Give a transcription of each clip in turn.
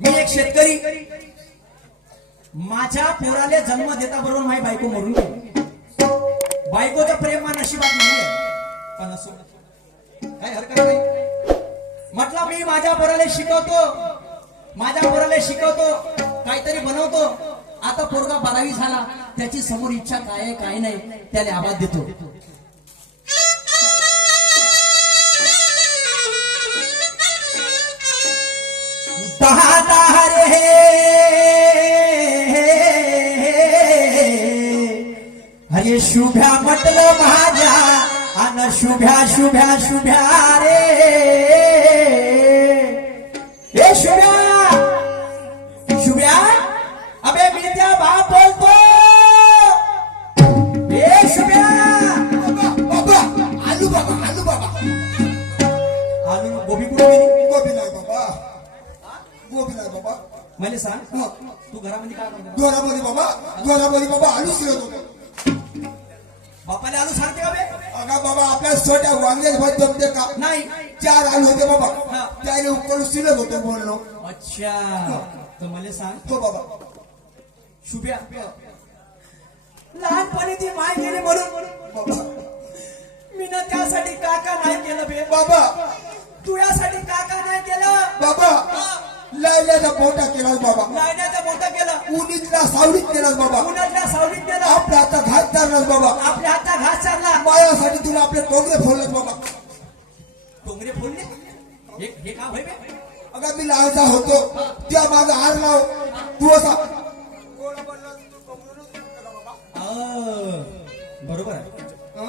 मी एक शेतकरी, माझ्या पोराले जन्म देता बरोबर माझी बायको मरून गेली. बायकोचं प्रेम मा नशिबात नाहीये, पण असो काय हरकत नाही. म्हटलं मी माझ्या पोराला शिकवतो, काहीतरी बनवतो. आता पोरगा 12वी झाला, त्याची समोर इच्छा काय आहे काय नाही त्याला आवाज देतो. दहा रे अरे शुभ्या म्हटलं माझ्या अन शुभ्या रे ए शुभ्या अबे मी त्या बाप बोलतो. ए शुभ्या बाबा आलू बाबा आलू गोबी कुठे गेली? गोबी नाही बाबा मला सांग तू घरामध्ये काय करतो? द्वारामध्ये बाबा आलू शिरत होतो. बापाला आलू सांगते का बे? अगा बाबा आपल्या छोट्या वांग्यात भात जमते का? नाही. 4 आलू होते बाबा, हा. त्याने उकळून शिरत होतो बोललो. अच्छा, तर मला सांग हो बाबा. शुभ्या, लहानपणी ती माय गेली म्हणून बाबा मी ना त्यासाठी काका नाही केलं बे. बाबा तू यासाठी काका नाही केलं. बाबा लायल्याचा मोठा केलास बाबा, लायण्याचं मोठं केलं, उन्हीतला सावलीत केलास बाबा, उन्हातल्या सावलीत केलं, आपल्या हातात घात चाललास बाबा, आपल्या हातात घास चालला. मायासाठी तुला आपले टोंगरे फोडलेस बाबा. डोंगरे फोडले हे का होय बे? अगं मी लहानसा होतो त्या माझा हार लाव तू असा बरोबर आहे.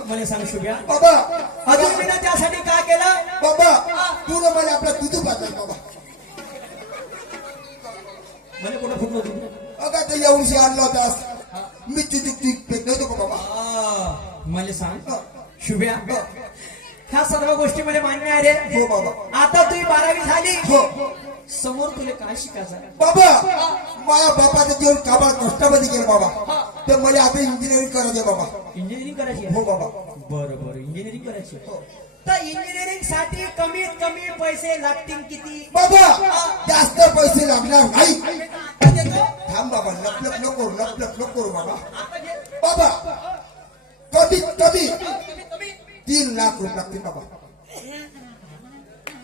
मला सांग शुभ्या, बाबा अजून मी ना त्यासाठी काय केलं? बाबा तू ना मला आपला तुझू पाहताय बाबा. मला कुठं फुटलो तू? अगं ते एवढी आणला होतास मी तुझी फेकलो होतो का बाबा. मला सांग शुभ्या, ह्या सर्व गोष्टी मला मान्य आहे रे. हो बाबा. आता तुझी 12वी झाली, हो समोर तुला काय शिकायचं? बाबा माझ्या बापाचं जीवन काबाड कष्टामध्ये गेलं बाबा, तर मला आता इंजिनिअरिंग करायचे बाबा. इंजिनिअरिंग करायची? हो बाबा. बरं इंजिनिअरिंग करायची. हो. तर इंजिनिअरिंग साठी कमीत कमी पैसे लागतील किती? बाबा जास्त पैसे लागणार नाही. आता देतो. थांब बाबा, लपलप नको करू बाबा. आता घे. बाबा कमीत कमी कमीत कमी 3 लाख रुपये लागतील बाबा.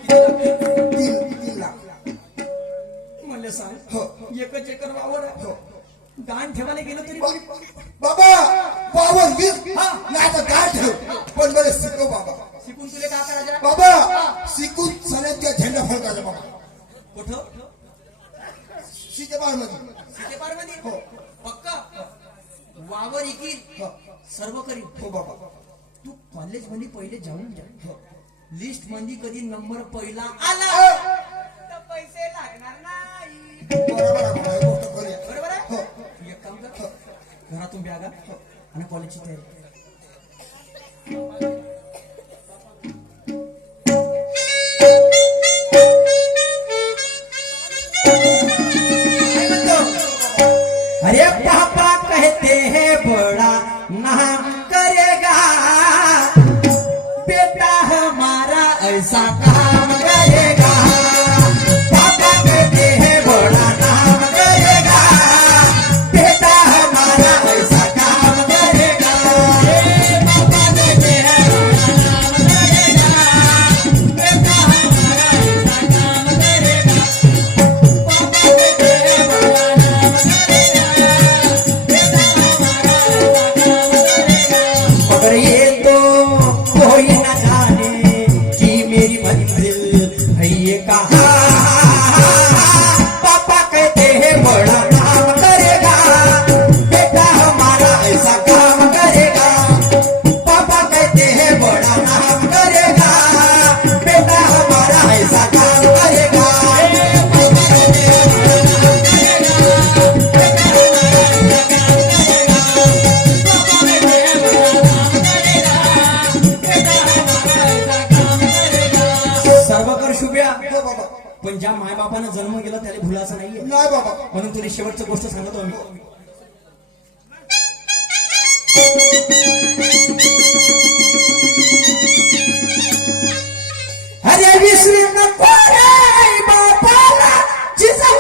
3 लाख. म्हणले सांग, हो. एकच एकर वावर आहे. हो. गाण ठेवायला गेलो तरी बाबा पावर नाही तर काय ठेव, पण मला शिकव बाबा. शिकून तुला काय करायचं? बाबा शिकून सणाच्या झेंडा फडकायचा बाबा. कुठं? सीतेपार मध्ये. सीतेपारमध्ये? हो. पक्का वावर इकील, हो. सर्व करील. हो बाबा. तू कॉलेज मध्ये पहिले जाऊन जा. हो. लिस्ट मध्ये कधी नंबर पहिला आला तर पैसे लागणार नाही. बरोबर आहे बाबा, ही गोष्ट खरी आहे. बरोबर आहे? हो. तू एक काम कर, घरातून बॅगा आणि कॉलेजची तयारी. अरे पापा कहते हैं बड़ा नाम करेगा, बेटा हमारा ऐसा काम करेगा. पापा कहते हैं बड़ा नाम करेगा, बेटा हमारा ऐसा काम करेगा. पापा कहते हैं बड़ा नाम करेगा, बेटा हमारा ऐसा काम करेगा. पापा कहते हैं बड़ा नाम मगर ये तो कोई न जाने कि मेरी मंजिल है ये कहाँ. पापा कहते हैं बड़ा काम करेगा, बेटा हमारा ऐसा काम करेगा. पापा कहते हैं बड़ा नाम करेगा, बेटा हमारा ऐसा काम करेगा. पापा कहते हैं बड़ा नाम करेगा, बेटा हमारा ऐसा काम करेगा. पापा कहते हैं बड़ा नाम करेगा, बेटा हमारा ऐसा काम करेगा. सर्व कर शुभ्या, हो बाबा. पण ज्या मायबापानं जन्म गेला त्याला भुलाचं नाहीये. नाही बाबा. म्हणून तुला शेवटची गोष्ट सांगतो आम्ही. अरे विसरू नको रे बापाला, जिजाऊ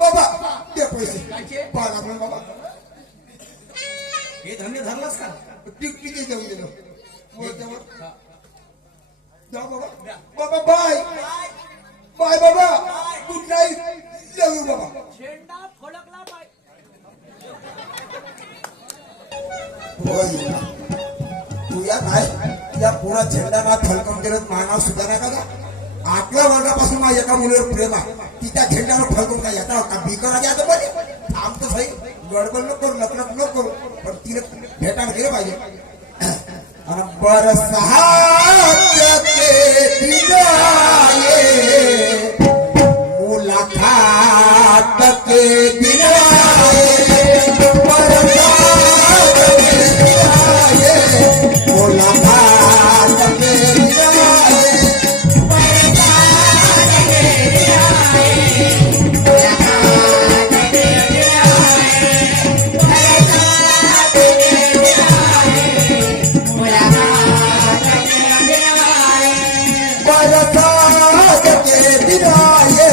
बाबा दे पैसे कायचे? 12 लाख बाबा हे धन्य धरलास का टिकटीचे देऊन दिलं वरच्यावर. हा. जा बाबा बाबा बाय बाय बाबा गुड नाईट लव यू बाबा. झेंडा फडकला पाय होय. तू या काय या पुरा झेंडा ना फलकम केलं मानाव सुद्धा नाही का 8व्या वर्गापासून माझ्या एका मुलीवर प्रेम आहे तिच्या झेंड्यावर फलकून काय येता का बिकर आधी आता बरे थांबतो भाई गडबड नको करू लपलप नको करू पण तिला भेटायला गेलं पाहिजे. आणि बरसात के दिन आए मुलाकात के दिन आए बरसात के दिन आए मुलाकात के दिन आए बरसात के दिन आए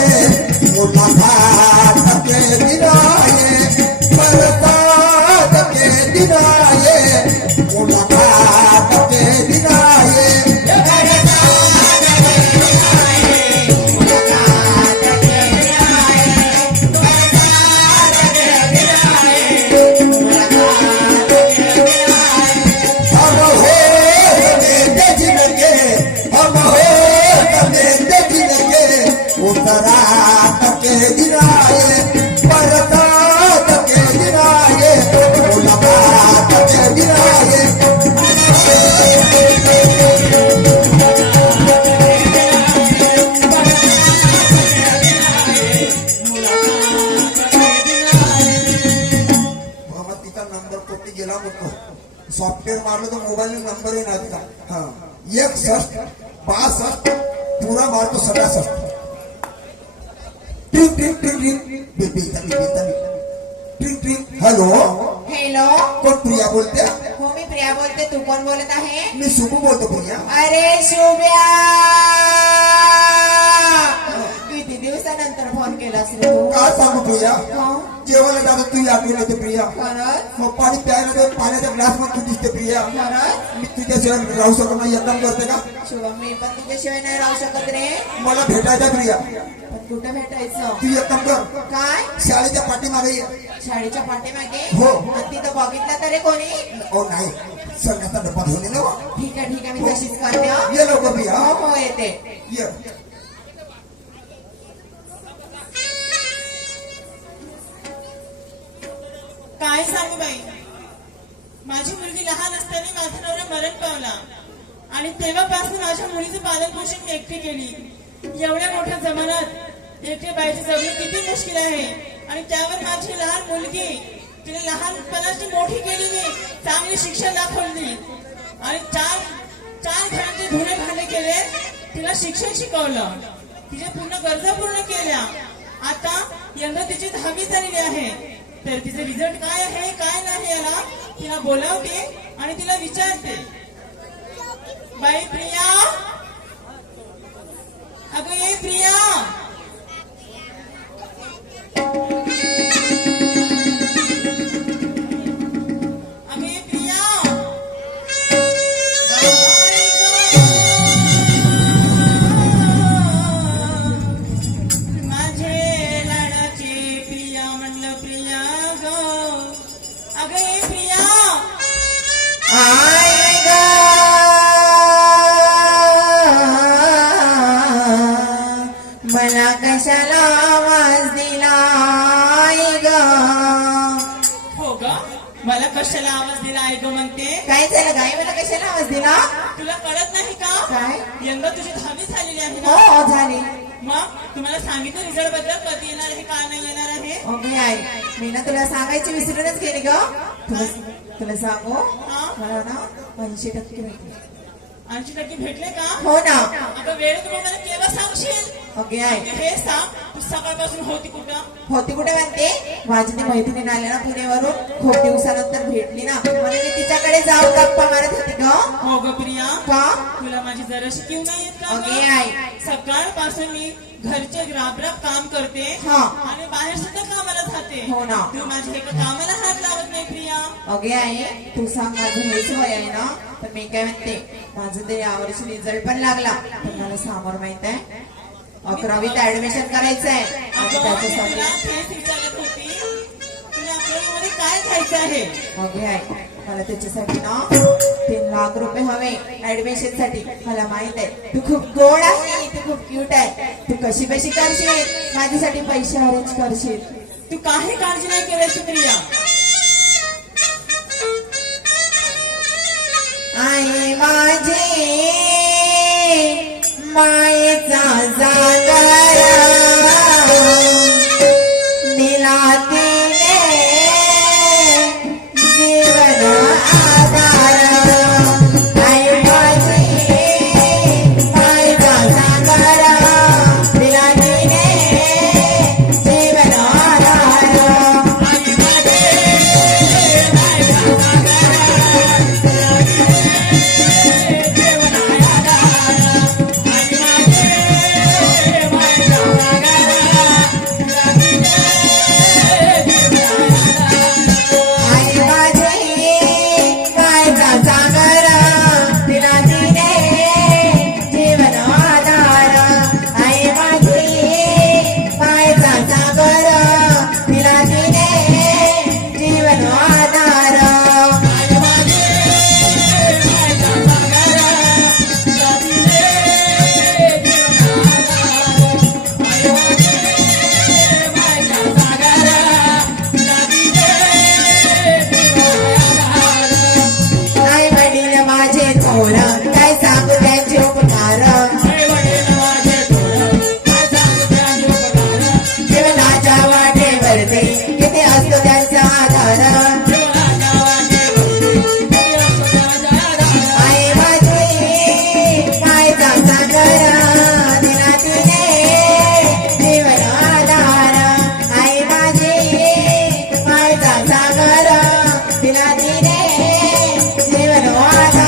मुलाकात के दिन आए बरसात के दिन आए मुलाकात के दिन आए हम हो समेत जिनके हम हो समेत जिनके उतरात के दिन आए बरसात के दिन आए मुलाकात के दिन आए बाबा तिचा नंबर कोटी गेला म्हणतो सॉफ्टवेअर मारलं तर मोबाईल नंबरही नाही तिचा. हा 61 62 पुरा मारतो 67 टिंग टिंग टिंग टिंग बेबीता टिंग टिंग. हॅलो हॅलो कोण प्रिया बोलते? हो मी प्रिया बोलते. तू कोण बोलत आहे? मी शुभू बोलतो. प्रिया अरे शुभ्या किती दिवसानंतर फोन केलास रे तू? काय सांगू प्रिया हो? जेवायला जातो तू आठवण येते प्रिया खरंच मग पाणी प्यायला तर पाण्याच्या ग्लास मध्ये तू दिसते प्रिया खरंच मी तुझ्याशिवाय राहू शकत नाही एकदम करते का शुभम मी पण तुझ्याशिवाय नाही राहू शकत रे. मला भेटायचा प्रिया पण कुठं भेटायचं? तू एकदम कर काय शाळेच्या पाठीमागे ये. शाळेच्या पाठीमागे? हो. आणि तिथं बघितलं तरी कोणी? ओ नाही संघाचा डब्बा घेऊन ये ना बा. ठीक आहे मी तशीच करते हं. ये लवकर प्रिया हो हो येते. ये काय सांगू बाई माझी मुलगी लहान असताना माझा नवरा मरण पावला आणि तेव्हापासून माझ्या मुलीचं पालन पोषण मी एकटी केली. एवढ्या मोठ्या जमान्यात एकटे बाईची जगणे किती मुश्किल आहे आणि त्यावर माझी लहान मुलगी तिने लहानपणाची मोठी केली मी चांगली शिक्षण दाखवली आणि चार घरांचे धुणे भांडे केले तिला शिक्षण शिकवलं तिच्या पूर्ण गरजा पूर्ण केल्या. आता यंदा तिची 10वी झालेली आहे तर तिचे रिझल्ट काय आहे काय नाही याला तिला बोलावते आणि तिला विचारते बाई प्रिया अगं ये प्रिया अगं ये प्रिया माझे लाडाचे प्रिया म्हणलं प्रिया ग अगं ये प्रिया आई ग मला कशाला आवाज दिला? आई ग हो ग मला कशाला आवाज दिला आहे ग म्हणते काय झालं गाई? मला कशाला आवाज दिला? तुला कळत नाही का काय? यंदा तुझी 10वी झालेली आहे हो ना हो झाली. मग तुम्हाला सांगितलं रिझल्ट बद्दल कधी येणार आहे का नाही येणार आहे ओके आई मी ना तुला सांगायची विसरूनच गेली ग. तुला सांगू हा? मला ना 80% भेटले. 80% भेटले का हो ना. अगं वेळ तू मला केव्हा सांगशील ओके आई हे सांग तू सकाळपासून होती कुठं होती कुठे म्हणते? माझी ती मैत्रीण आली ना पुण्यावरून खूप दिवसानंतर भेटली ना म्हणून मी तिच्याकडे जाऊन गप्पा मारत होती ग. हो ग प्रिया का? तुला माझी जराशी किव नाही येत का ओके ग? आई सकाळपासून मी घरचे राबराब काम करते हा. आणि बाहेर सुद्धा कामाला जाते. हो ना. तू माझ्या एका कामाला हात लावत नाही प्रिया. अगे आई तू सांग माझं हेच वय आहे ना तर मी काय म्हणते माझं ते यावर्षी रिझल्ट पण लागला तर मला समोर माहित आहे 11वीत ऍडमिशन करायचं आहे आणि अगं, मी त्याच्यासाठी तुला तेच विचारत होती, तुला आपल्यामध्ये काय खायचं आहे? अगे आई मला त्याच्यासाठी ना 3 लाख रुपये हवे ऍडमिशन साठी. मला माहित आहे तू खूप गोड आहे तू खूप क्यूट आहे तू कशी कशी करशील माझ्यासाठी पैसे अरेंज करशील. तू काही काळजी नाही करायची प्रिया. आई माझी मायेचा जागरा दिला तिने जीवन आधार. आई माझी मायेचा जागरा दिला तिने जीवन आधार. आई माझी मायेचा जागरा दिला तिने जीवन आधार. आई माझी मायेचा जागरा दिला तिने जीवन आधार. आई वडील माझे थोर काय सांगू त्यांचे उपकार. जीवनाच्या वाटेवरती किती असतो त्यांचा आधार. आई माझी मायेचा सागरा दिला तिने जीवन आधार. आई माझी मायेचा सागरा दिला तिने जीवन आधार.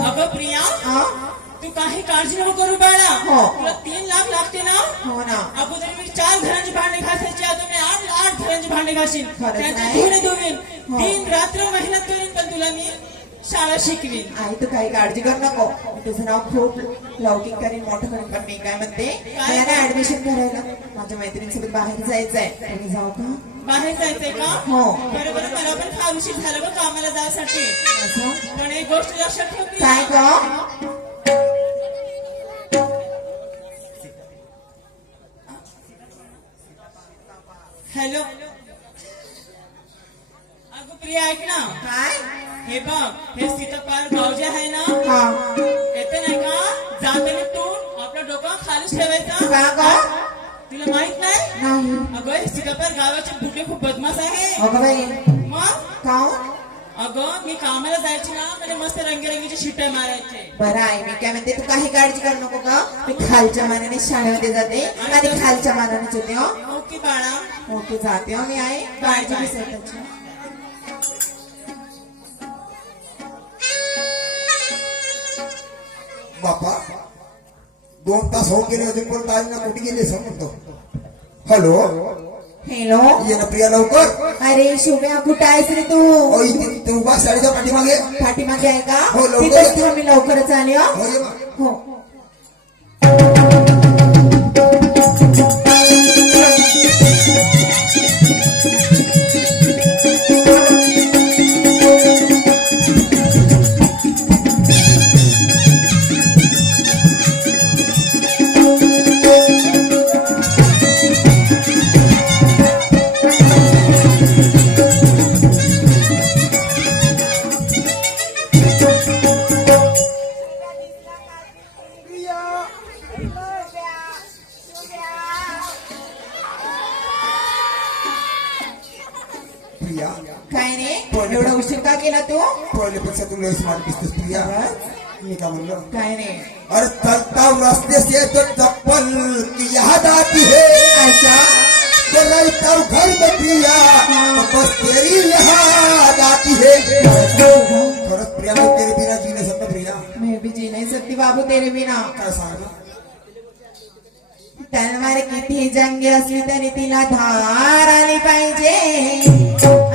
अगं प्रिया, हा? तू काही काळजी नको करू बाळा. हो. तुला 3 लाख लागते ना. हो ना. अगोदर मी 4 घरांची भांडे घासायची, आता मी 8 घरांची भांडे घासीन. खरंच त्यांचे नाही? धुणे धुवीन. हो. दिन रात्र मेहनत करीन, पण तुला मी शाळा शिकवीन. आई तू काही काळजी करू नको मी तुझं नाव खूप लौकिक करीन मोठं करीन. पण मी काय म्हणते मला ना ऍडमिशन करायला माझ्या मैत्रिणीसोबत बाहेर जायचंय. तुम्ही जाऊ का? बाहेर जायचंय का? हो. बरोबर, मला पण फार उशीर झाला बघ कामाला जायसाठी. असं? पण एक गोष्ट लक्षात ठेव काय प्रिया. ग? हॅलो. अगं प्रिया ऐक ना. काय? हे बघ, हे सीतापाल गाव जे आहे ना, हा. येते नाही का, जाताना तू आपलं डोकं खालीच ठेवायचं. का ग? तुला माहित नाही? नाही. अगं हे सीतापाल गावाचे बुके खूप बदमाश आहे. अगं बाई मग का? अगं मी कामाला जायची ना, म्हणजे मस्त रंगीरंगीचे शिट्टे मारायचे. बरं आहे मी काय म्हणते तू काही काळजी करू नको का मी खालच्या मानाने शाळेमध्ये जाते आणि खालच्या मानानेच येते. हो ओके बाळा. ओके जाते हो मी आहे काळजी घे स्वतःची. बापा 2 तास होऊन गेले अजून पण आई ना कुठे गेले समजतो. Hello hello. ये ना प्रिया लवकर. अरे शुभ्या कुठं आहेस रे तू? ओ इथे उभा साडीच्या पाठीमागे. पाठीमागे आहे का? हो, लवकर. तिथेच थांब, मी लवकरच आली. हो हो ये बा. हो. माझ्यापेक्षा तू लय स्मार्ट दिसतेस प्रिया. मी का म्हणलो काय नाही अरे चलता हूँ रास्ते से तो चप्पल की याद आती है अच्छा तो रहता हूँ घर में प्रिया तो बस तेरी याद आती है. खरंच प्रिया मी तेरे बिना जी नहीं सकता प्रिया. मैं भी जी नहीं सकती बाबू तेरे बिना. काय सांग तलवार किती जंगी असली तरी तिला धार आली पाहिजे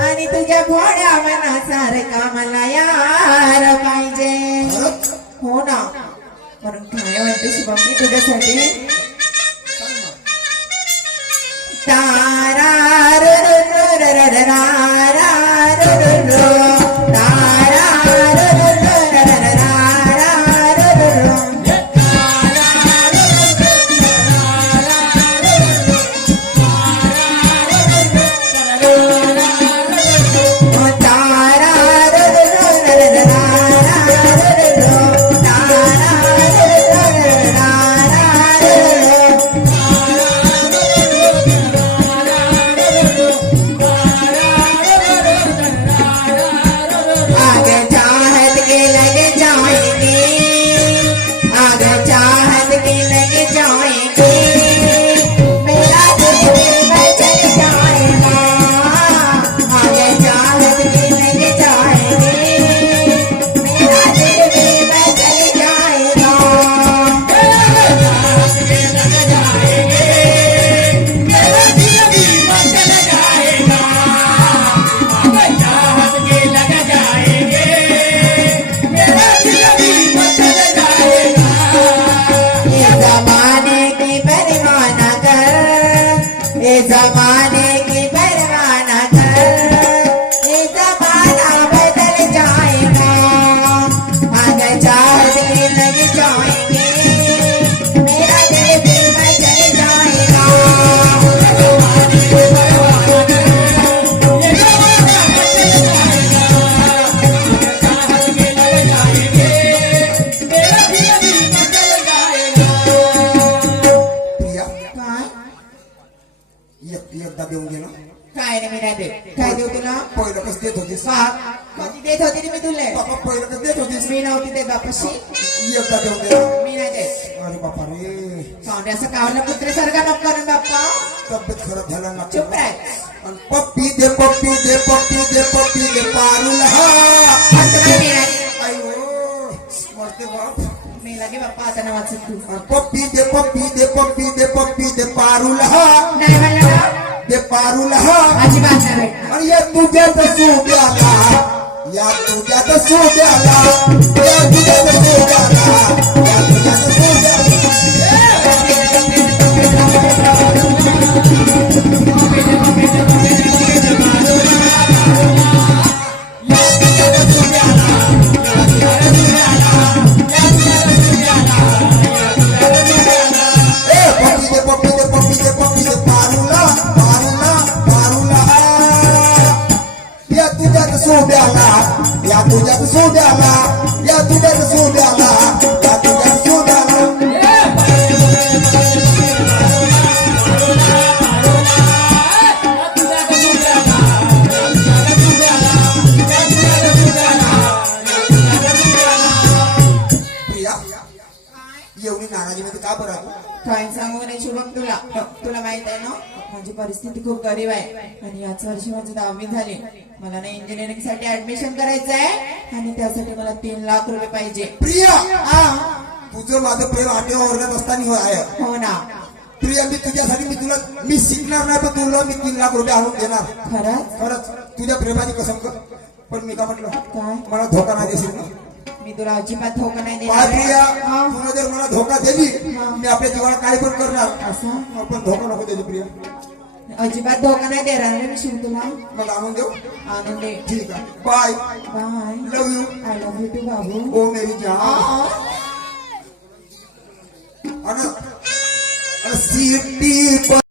आणि तुझ्या भोड्या मनासारखा मला यार पाहिजे. खरंच हो ना म्हणून काय म्हणते शुभम मी तुझ्यासाठी तारा रो रो रो रो रो रो रा रो रो रो तारा रो रो रो रो रो रो रा रो रो रो जमाने की परवाह न कर ये जमाना बदल जाएगा अगर चाहत के लग जाएंगे मेरा दिल भी बदल जाएगा. प्रिया काय एकदा देऊन घे ना. काय रे मी नाही देत. काय देऊ तुला पहिलं कसं देत होतीस कधी देत होती रे मी तुला. बाबा पहिलं कसं देत होतीस. मी नव्हती ते बापाशी. एकदा देऊन दे ना. मी नाही देत. अरे बापा रे पाहुण्याचं कावलं कुत्रेसारखा नको करून बाप्पा. तब्येत खराब झाला ना. चुप राह. आणि पप्पी दे पप्पी दे पप्पी दे पप्पी दे पारुल हा. आता नाही मिळाली. अयो मरते बाप. मी लगे बाप्पा आता नाव वाचत तू. आणि पप्पी दे पप्पी दे पप्पी दे पप्पी दे पारुल हा. नाही म्हणलं ना दे पारुल हा. अजिबात नाही भेटणार. आणि या तुझ्यात सोड्याला या तुझ्यात सोड्याला या तुझ्यात सोड्याला या तुझ्यात सोड्याला. पप्पी दे पप्पी दे पप्पी दे पप्पी दे पारुला पारुला पारुला. या तुझ्यात सोड्याला या तुझ्यात सोड्याला या तुझ्यात सोड्याला या तुझ्यात सोड्याला. प्रिया एवढी नाराजी मध्ये का बरं आली? काय सांगू नाही शुभम तुला. तुला माहित आहे ना माझी परिस्थिती खूप गरीब आहे आणि याच वर्षी माझी 10वी झाली. मला ना इंजिनिअरिंग साठी ऍडमिशन करायचं आहे आणि त्यासाठी मला 3 लाख रुपये पाहिजे. प्रिया हा तुझं माझं प्रेम 8व्या वर्गात असताना आहे. हो ना प्रिया मी तुझ्यासाठी मी शिकणार नाही पण तुला मी 3 लाख रुपये आणून देणार. खरंच खरंच तुझ्या प्रेमाची कसम कर. पण मी का म्हटलं काय मला धोका नाही देशील ना. मी तुला अजिबात धोका नाही काय देणार प्रिया आहे. हा. तुला जर मला धोका दिली हा. मी आपल्या जीवाला काय पण करणार. असं पण धोका नको देऊ प्रिया. अजिबात धोका नाही देणार रे मी शिव तुला. मला आणून देऊ. आनंद आहे. ठीक आहे bye bye. Love you. I love you too बाबू. ओ मेरी जान. आणि सिटी